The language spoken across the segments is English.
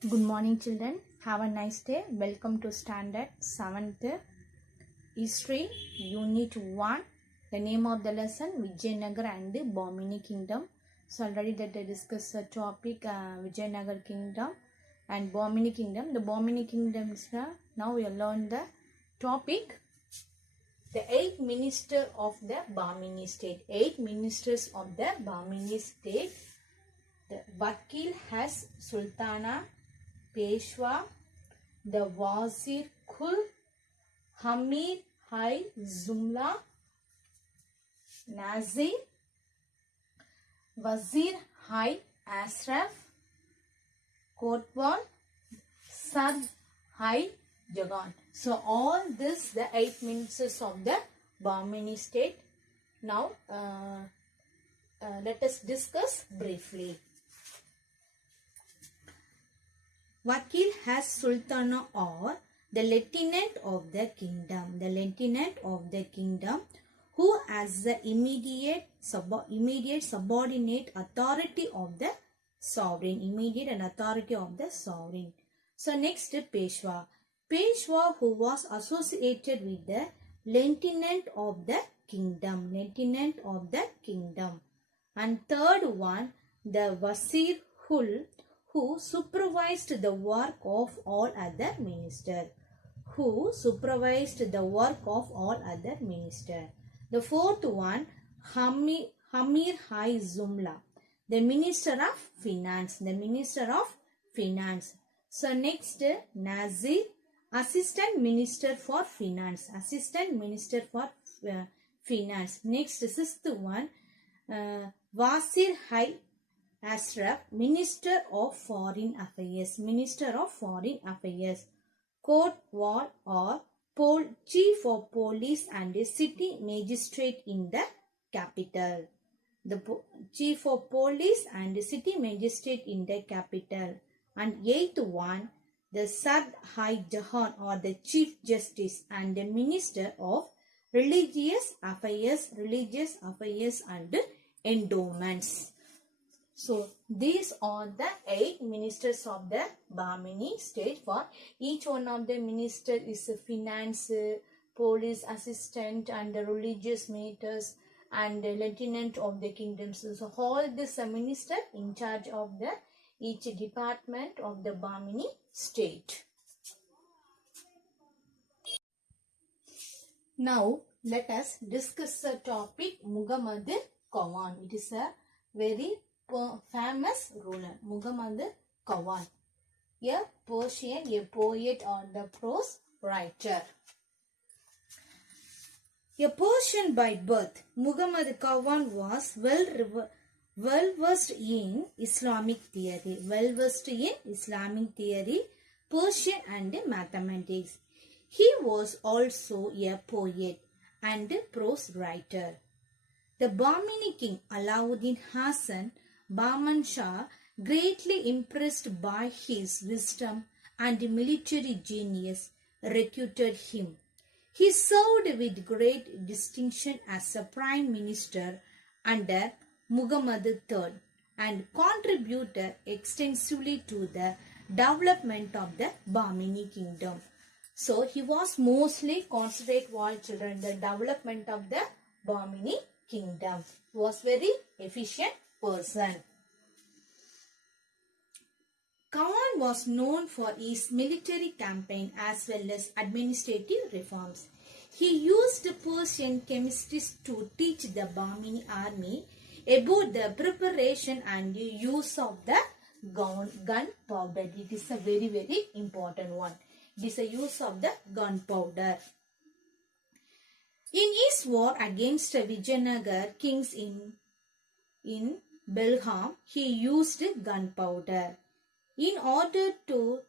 Good morning, children. Have a nice day. Welcome to Standard 7th History, Unit 1. The name of the lesson, Vijayanagar and the Bahmani Kingdom. So, already that I discussed the topic, Vijayanagar Kingdom and Bahmani Kingdom. The Bahmani Kingdom is now we learn the topic. The 8 ministers of the Bahmani state. 8 ministers of the Bahmani state. The Vakil has Sultana, Peshwa, the Wazir Kul, Hamir Hai Zumla, Nazir, Wazir Hai Ashraf, Kotwal, Sad Hai Jagan. So all this the 8 ministers of the Bahmani state. Now let us discuss briefly. Vakil has Sultana or the lieutenant of the kingdom. The lieutenant of the kingdom who has the immediate subordinate authority of the sovereign. Immediate and authority of the sovereign. So next Peshwa. Peshwa who was associated with the lieutenant of the kingdom. Lieutenant of the kingdom. And third one, the Wazir Kul, who supervised the work of all other ministers. Who supervised the work of all other ministers. The fourth one, Hamir Hai Zumla, the minister of finance. The minister of finance. So next, Nazir, assistant minister for finance. Assistant minister for finance. Next, sixth one, Wazir Hai Ashraf, Minister of Foreign Affairs. Minister of Foreign Affairs. Kotwal or Chief of Police and a city magistrate in the capital. The Chief of Police and a city magistrate in the capital. And eighth one, the Sad Hai Jahan or the Chief Justice and the Minister of Religious Affairs and Endowments. So, these are the 8 ministers of the Bahmani state. For each one of the minister is a finance, police assistant and the religious matters and the lieutenant of the kingdoms. So, all this minister in charge of the each department of the Bahmani state. Now, let us discuss the topic Muhammad Qawan. It is a very famous ruler, Muhammad Qawan, a Persian, a poet or the prose writer. A Persian by birth, Muhammad Qawan was well versed in Islamic theory. Persian and mathematics. He was also a poet and prose writer. The Bahmani king Alauddin Hasan Bahman Shah, greatly impressed by his wisdom and military genius, recruited him. He served with great distinction as a prime minister under Muhammad III and contributed extensively to the development of the Bahmani kingdom. So, he was mostly concentrated on children, the development of the Bahmani kingdom. He was very efficient person. Qawan was known for his military campaign as well as administrative reforms. He used Persian chemists to teach the Bahmani army about the preparation and use of the gunpowder. It is a very important one. It is a use of the gunpowder. In his war against Vijayanagar kings in Belgaum, he used gunpowder. In order to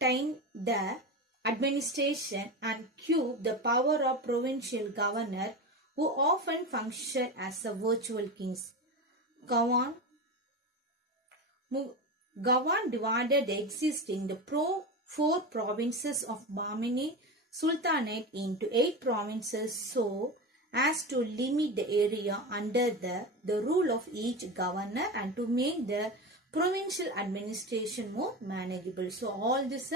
tame the administration and curb the power of provincial governor who often functioned as a virtual kings, Qawan divided the existing 4 provinces of Bahmani Sultanate into 8 provinces so as to limit the area under the rule of each governor and to make the provincial administration more manageable. So all this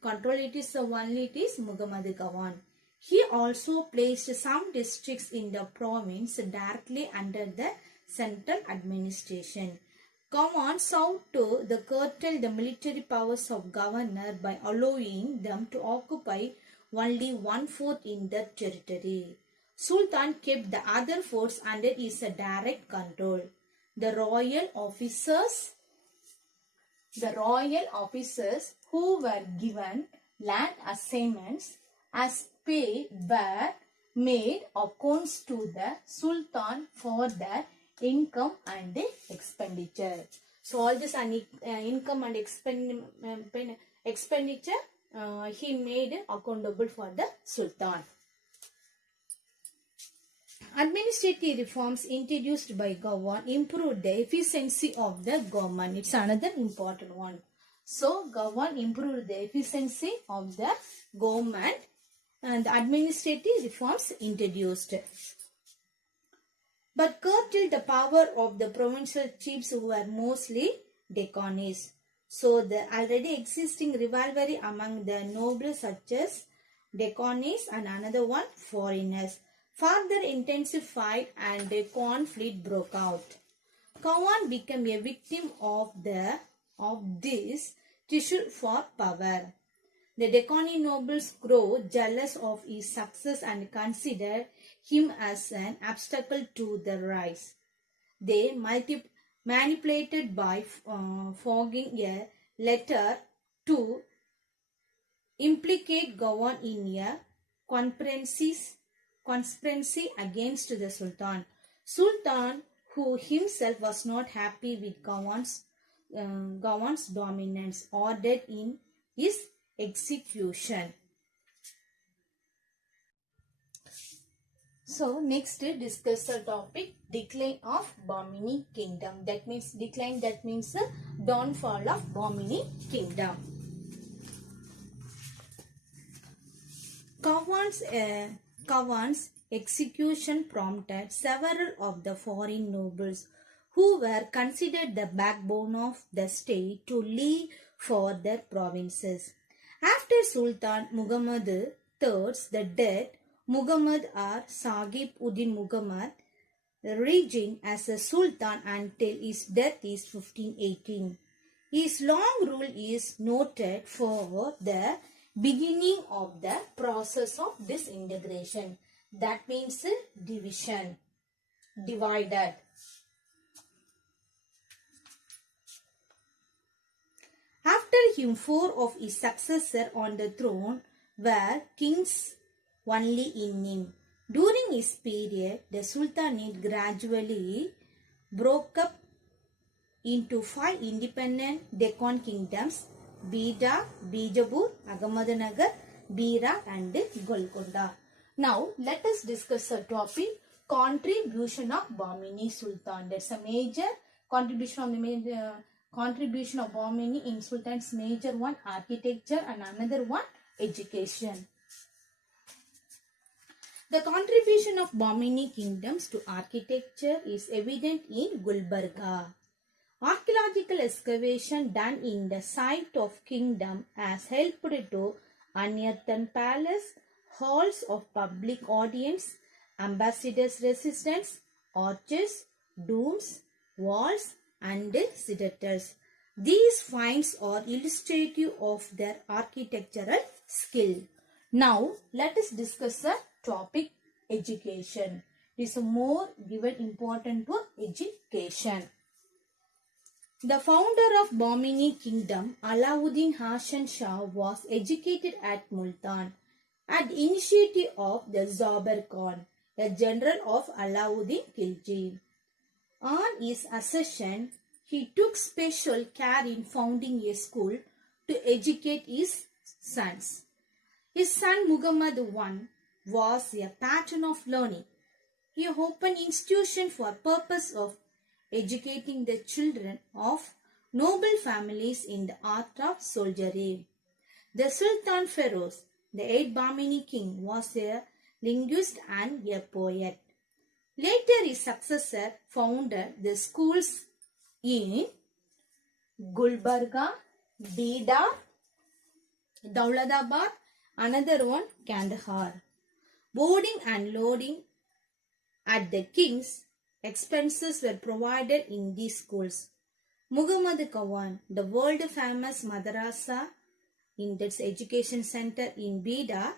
control it is only it is Muhammad Gawan. He also placed some districts in the province directly under the central administration. Gawan sought to curtail the military powers of governor by allowing them to occupy only 1/4 in their territory. Sultan kept the other fourths under his direct control. The royal officers who were given land assignments as pay were made accounts to the Sultan for their income and expenditure. So all this income and expenditure he made accountable for the Sultan. Administrative reforms introduced by Gawan improved the efficiency of the government. It's another important one. So Gawan improved the efficiency of the government and the administrative reforms introduced. But curtailed the power of the provincial chiefs who were mostly Deccanists. So the already existing rivalry among the nobles such as Deccanists and another one foreigners further intensified and a conflict broke out. Gawan became a victim of this tissue for power. The Deccani nobles grew jealous of his success and considered him as an obstacle to the rise. They manipulated by forging a letter to implicate Gawan in a conspiracy against the Sultan. Sultan, who himself was not happy with Gawan's dominance, ordered in his execution. So next discuss the topic decline of Bahmani kingdom. That means decline, that means downfall of Bahmani kingdom. Gawan's execution prompted several of the foreign nobles who were considered the backbone of the state to leave for their provinces. After Sultan Muhammad III's death, Muhammad Sahib Uddin Muhammad reigned as a sultan until his death is 1518. His long rule is noted for the beginning of the process of disintegration. That means division, divided. After him, 4 of his successors on the throne were kings only in name. During his period, the Sultanate gradually broke up into 5 independent Deccan kingdoms: Bida, Bijapur, Ahmednagar, Berar and Golconda. Now, let us discuss the topic contribution of Bahmani Sultan. That's a major contribution of Bahmani in Sultan's major one architecture and another one education. The contribution of Bahmani kingdoms to architecture is evident in Gulbarga. Archaeological excavation done in the site of kingdom has helped to unearth palace, halls of public audience, ambassadors' residence, arches, domes, walls, and citadels. These finds are illustrative of their architectural skill. Now, let us discuss the topic education. It is more given important to education. The founder of Bahmani kingdom, Alauddin Hasan Shah, was educated at Multan at the initiative of the Zabar Khan, a general of Alauddin Khilji. On his accession, he took special care in founding a school to educate his sons. His son Muhammad I was a patron of learning. He opened institution for purpose of educating the children of noble families in the art of soldiery. The Sultan Feroz, the 8th Bahmani king, was a linguist and a poet. Later, his successor founded the schools in Gulbarga, Bidar, Dauladabad, another one Kandahar. Boarding and loading at the king's expenses were provided in these schools. Muhammad Qawan, the world famous madrasa in its education center in Bidar,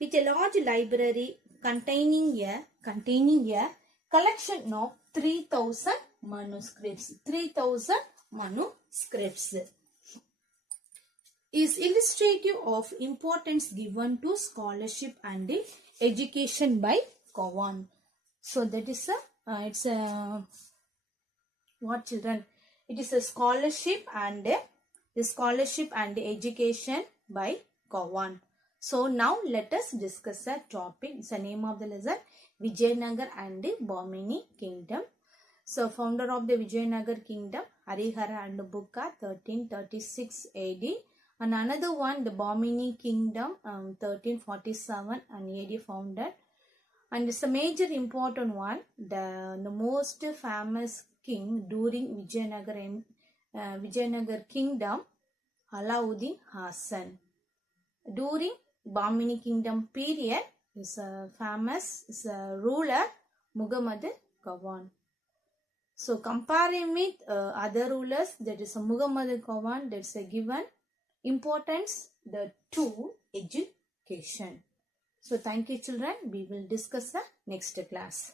with a large library containing a collection of 3,000 manuscripts. 3,000 manuscripts is illustrative of importance given to scholarship and education by Qawan. So that is it's a what children? It is a scholarship and education by Qawan. So now let us discuss a topic. It's the name of the lesson, Vijayanagar and the Bahmani Kingdom. So founder of the Vijayanagar Kingdom, Harihara and Bukka, 1336 AD. And another one, the Bahmani Kingdom, 1347 and AD founded. And it's a major important one, the most famous king during Vijayanagar Kingdom, Alauddin Hasan. During Bahmani Kingdom period, is a famous ruler Muhammad Qawan. So comparing with other rulers, that is a Muhammad Qawan, that's a given importance to education. So thank you children. We will discuss the next class.